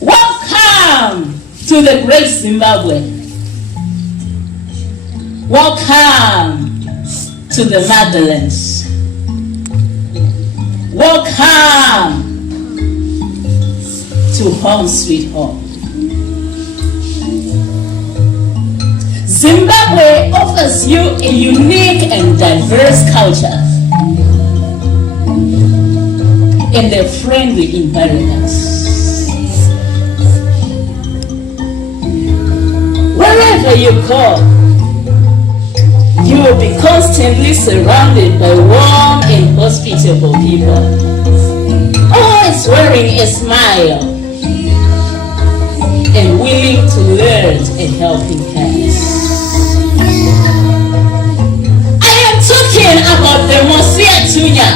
Welcome to the great Zimbabwe. Welcome to the Netherlands. Welcome to home sweet home. Zimbabwe offers you a unique and diverse culture and a friendly environment. Wherever you go, You will be constantly surrounded by warm and hospitable people, always wearing a smile and willing to learn a helping hand. I am talking about the Mosia Tunya,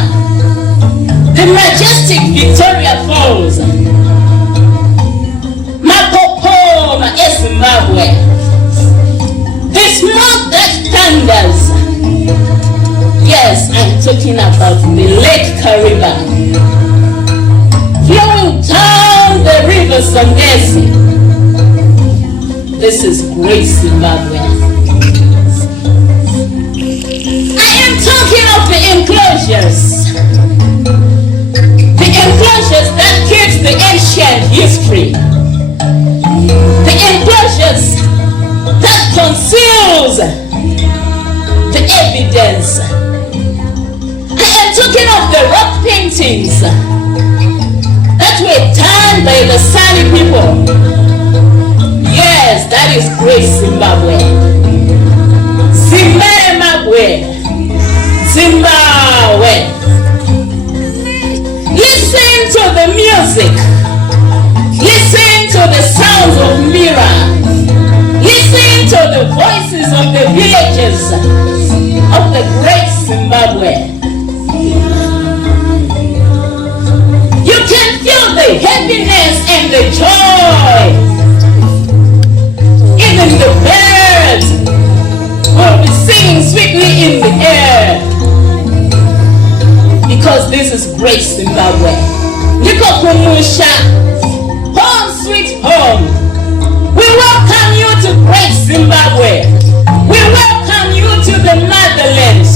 the majestic Victoria Falls, Mapopoma, Zimbabwe, the smoke that thunders. Yes, I'm talking about the Lake Kariba, flowing down the river Zambezi. This is great Zimbabwe. I am talking of the enclosures. The enclosures that keeps the ancient history. The enclosures that conceals the evidence. I am talking of the rock paintings that were done by the Sani people. Yes, that is great Zimbabwe. Zimbabwe. Zimbabwe. Listen to the music. Listen to the sounds of Mira. Listen to the voices of the villages of the great Zimbabwe. You can feel the happiness and the joy. Even the birds will be singing sweetly in the air. Because this is great Zimbabwe. Niko Kumusha, home sweet home. We welcome you to great Zimbabwe. We welcome you to the motherland.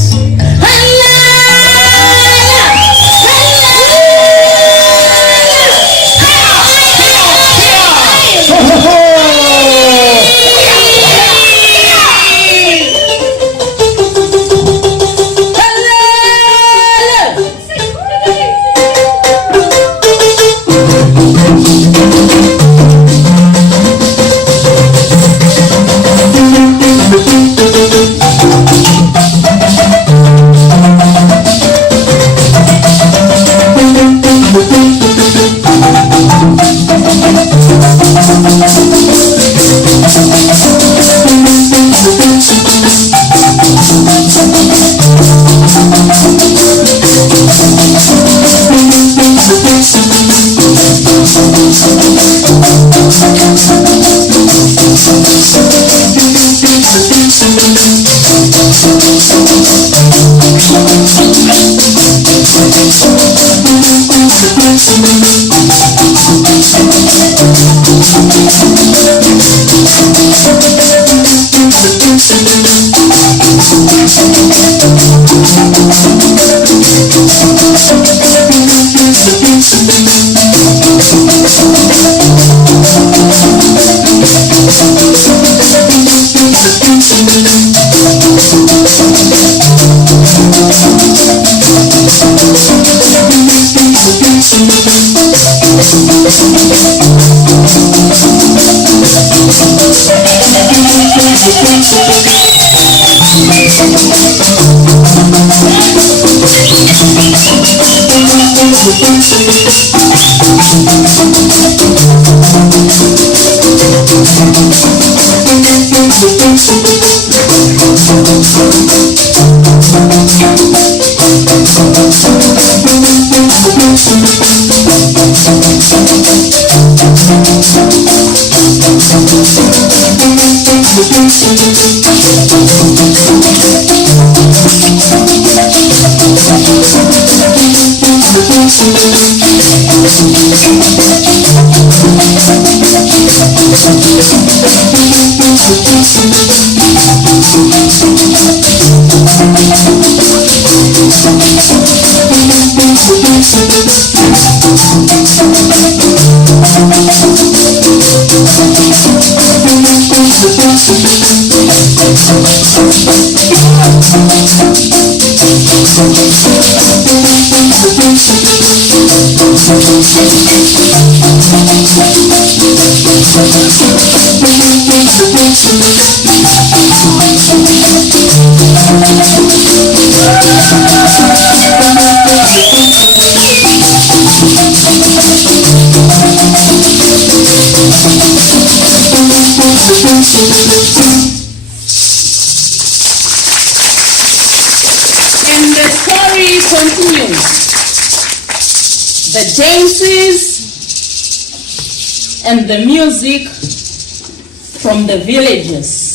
And the story continues. The dances and the music from the villages.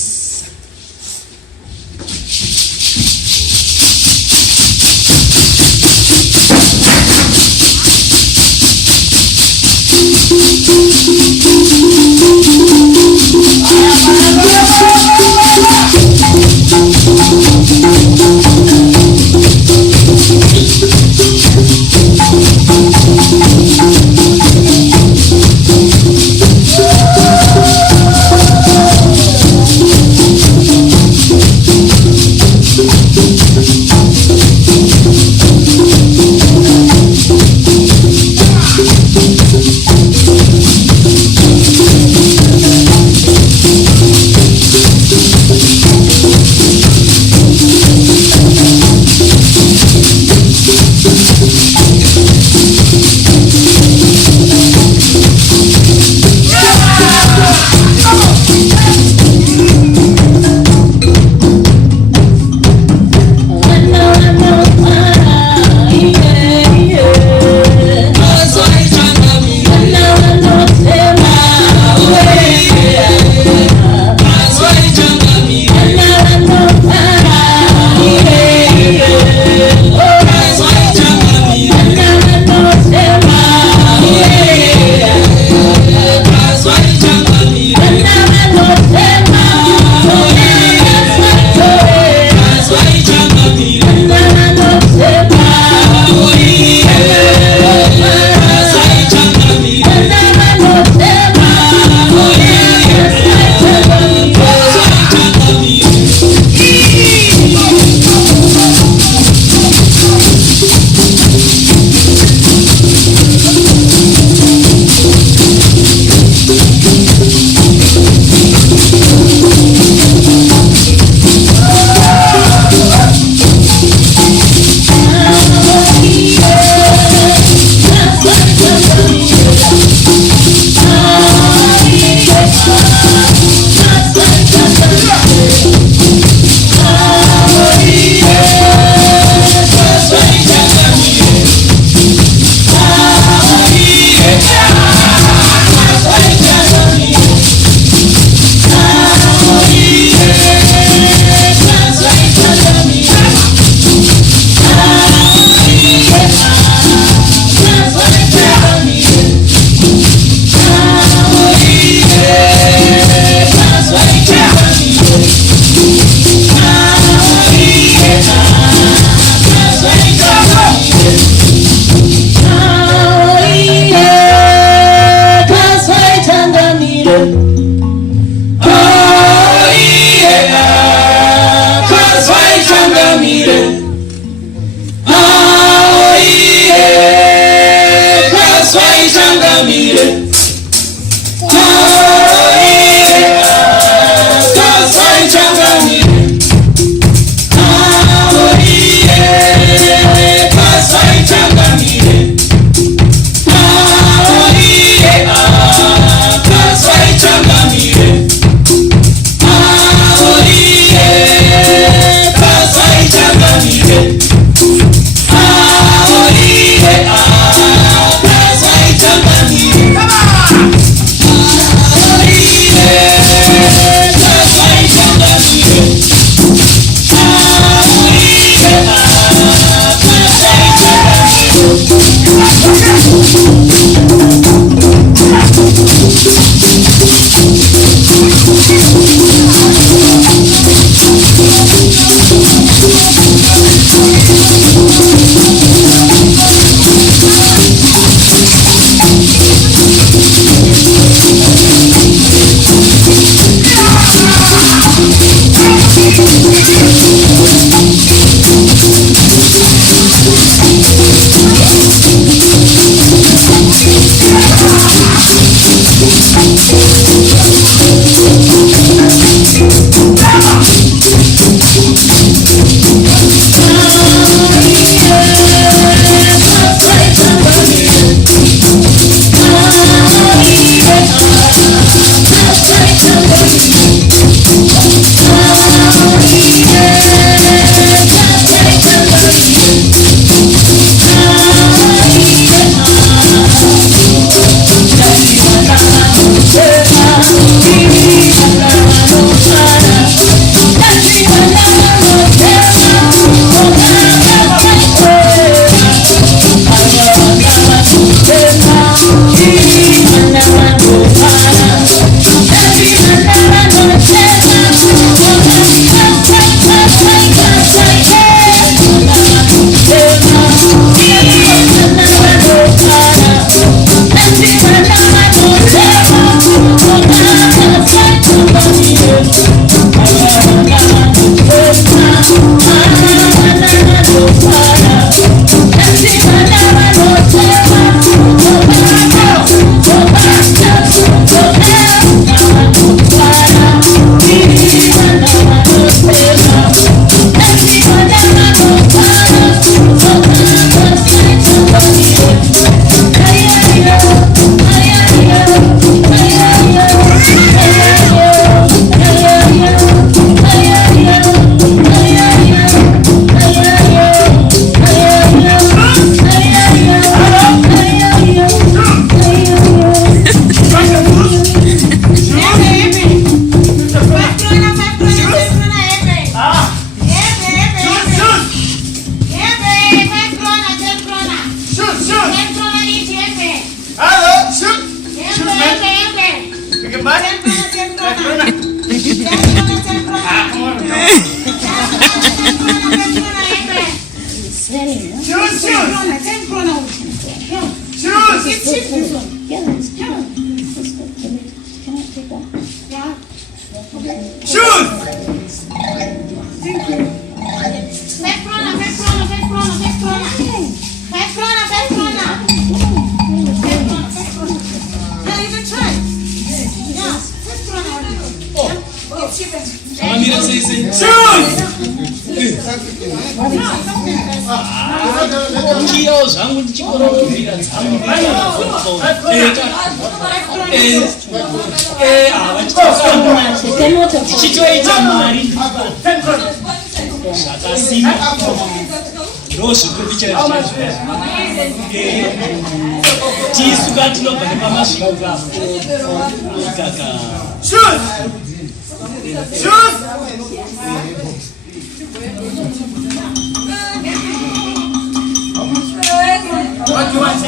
What do you want?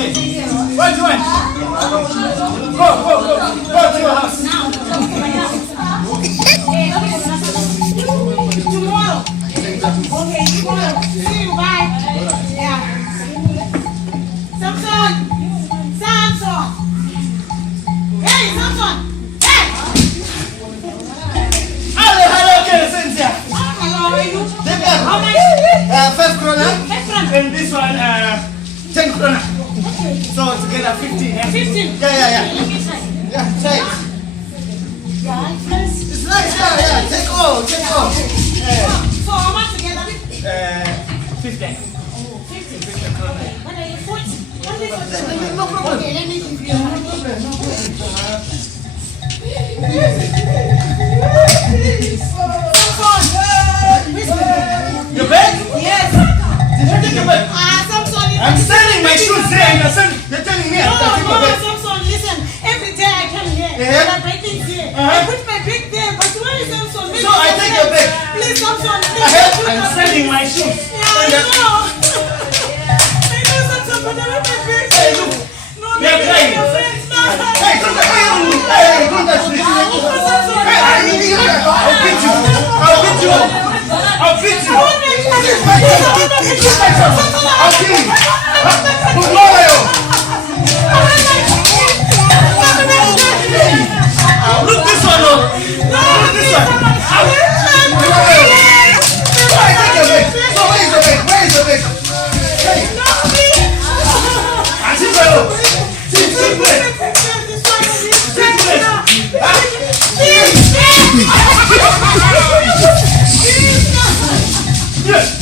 What do you want? Go to your house. Tomorrow. Okay, tomorrow. See you, bye. Yeah. Samson. Hey, Samson. Hey. Hello, Cynthia. How are you? How much? 5 krona. 5 krona. And this one, 10 krona. Okay. So together 15. Yeah? 15? Yeah. Yeah, try it. Yeah, it's nice. Yeah. Take all. So how much together? 15. Oh, 15 krona. What are you, 40? No problem. Okay, let me give you. No problem. Your bag? Yes. Did you take your bag? I'm selling my shoes there and you're telling me I'm taking your bag. Samson, listen. Every day I come here and I buy things here. I put my bag there, but where is Samson? So I take your bag. Please, Samson, please. I'm selling my shoes. Yeah, I know. I know, Samson, but I want my bag. Hey, look. No, they're crying. Hey, don't touch me. I'll beat you. I'll kill you. Look this one up. Look this one. Where is the bag? Hey. I see Yeah.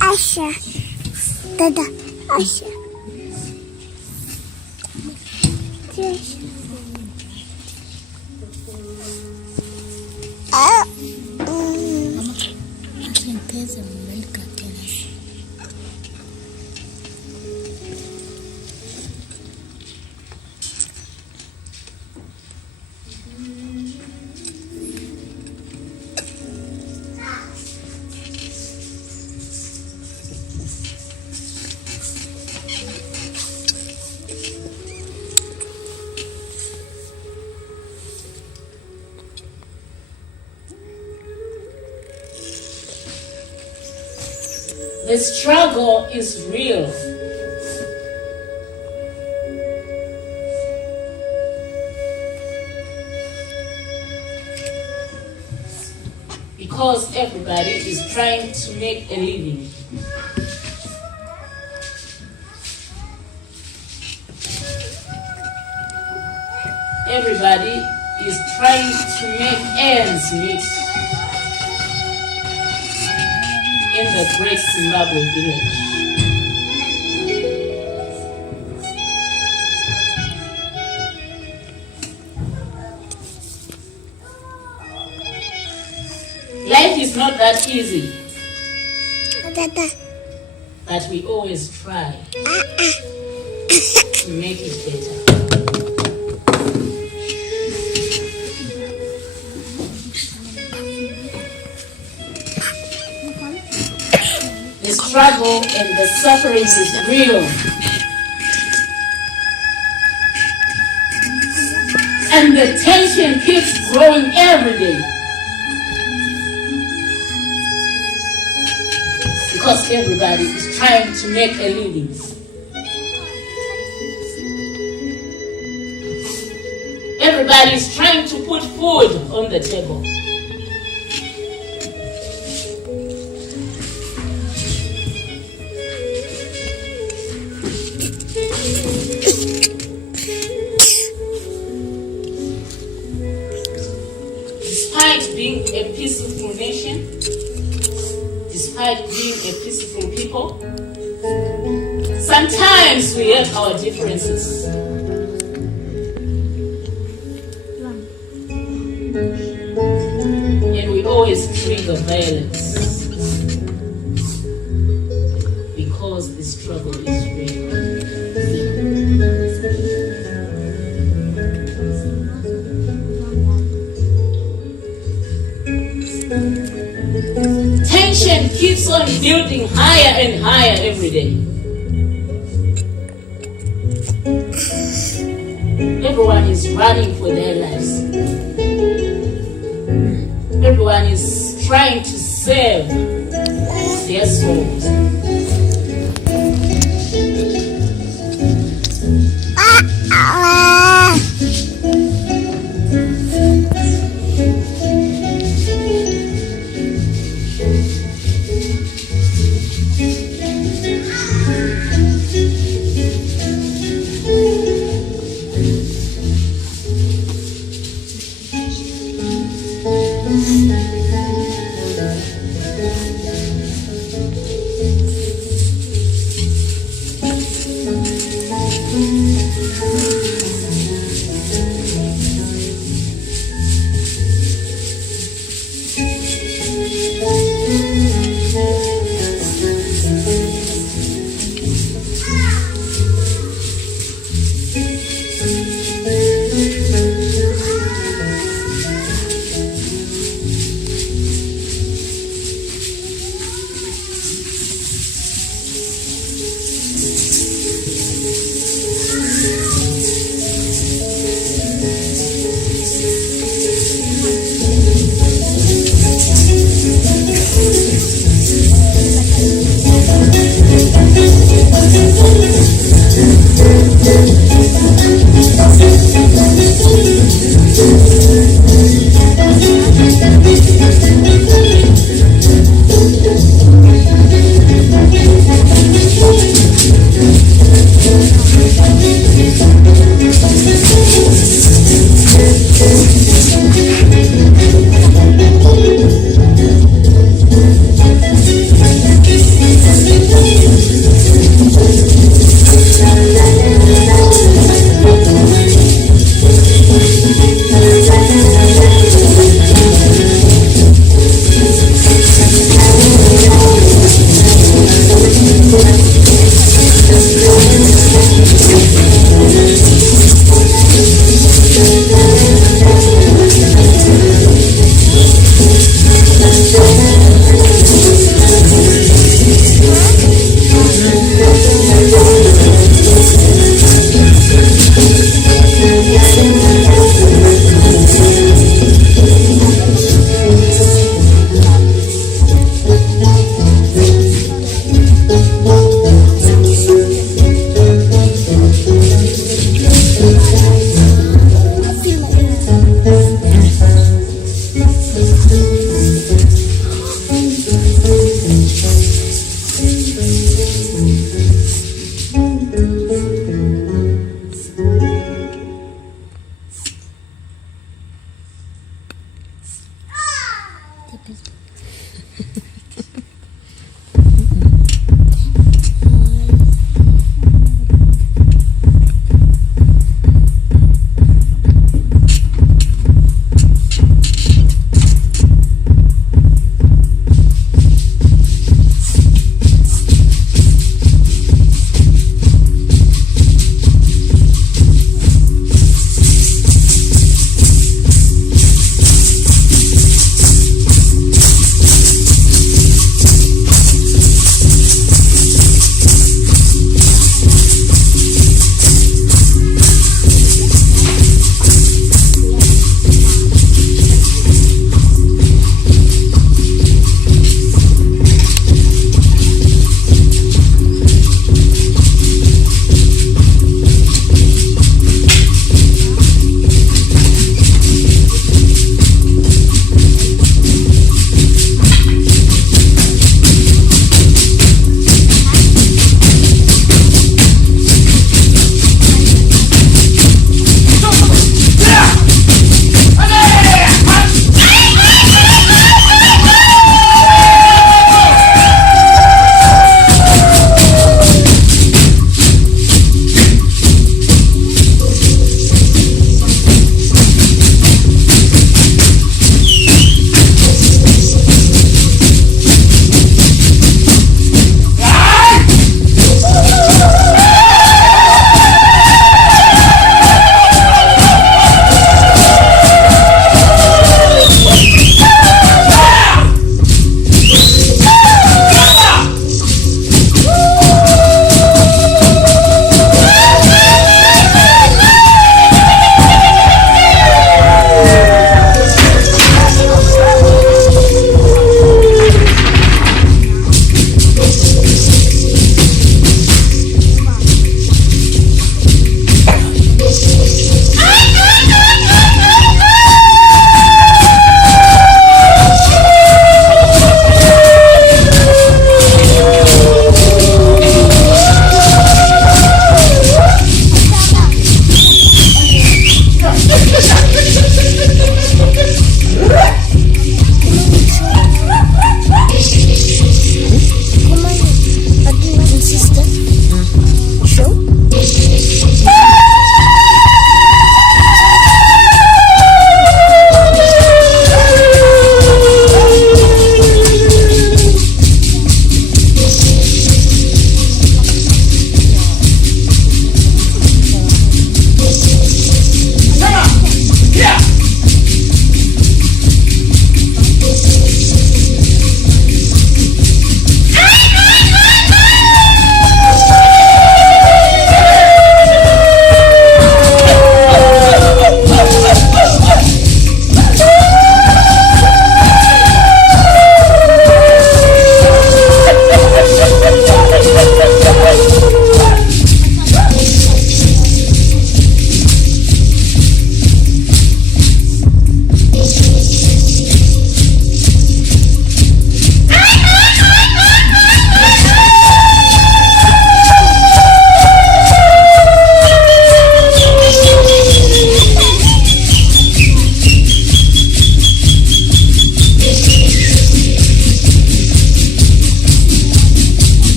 Asha, Dada, Asha. The struggle is real. Because everybody is trying to make a living. Everybody is trying to make ends meet in the great Zimbabwe village. Life is not that easy, but we always try to make it better. The struggle and the suffering is real. And the tension keeps growing every day. Because everybody is trying to make a living. Everybody is trying to put food on the table. Despite being a peaceful nation, despite being a peaceful people, sometimes we have our differences. And we always trigger violence because the struggle is real. Tension keeps on building higher and higher every day. Everyone is running for their lives. Everyone is trying to save their souls.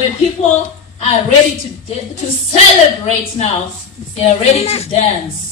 Zimbabwe people are ready to celebrate now. They are ready to dance.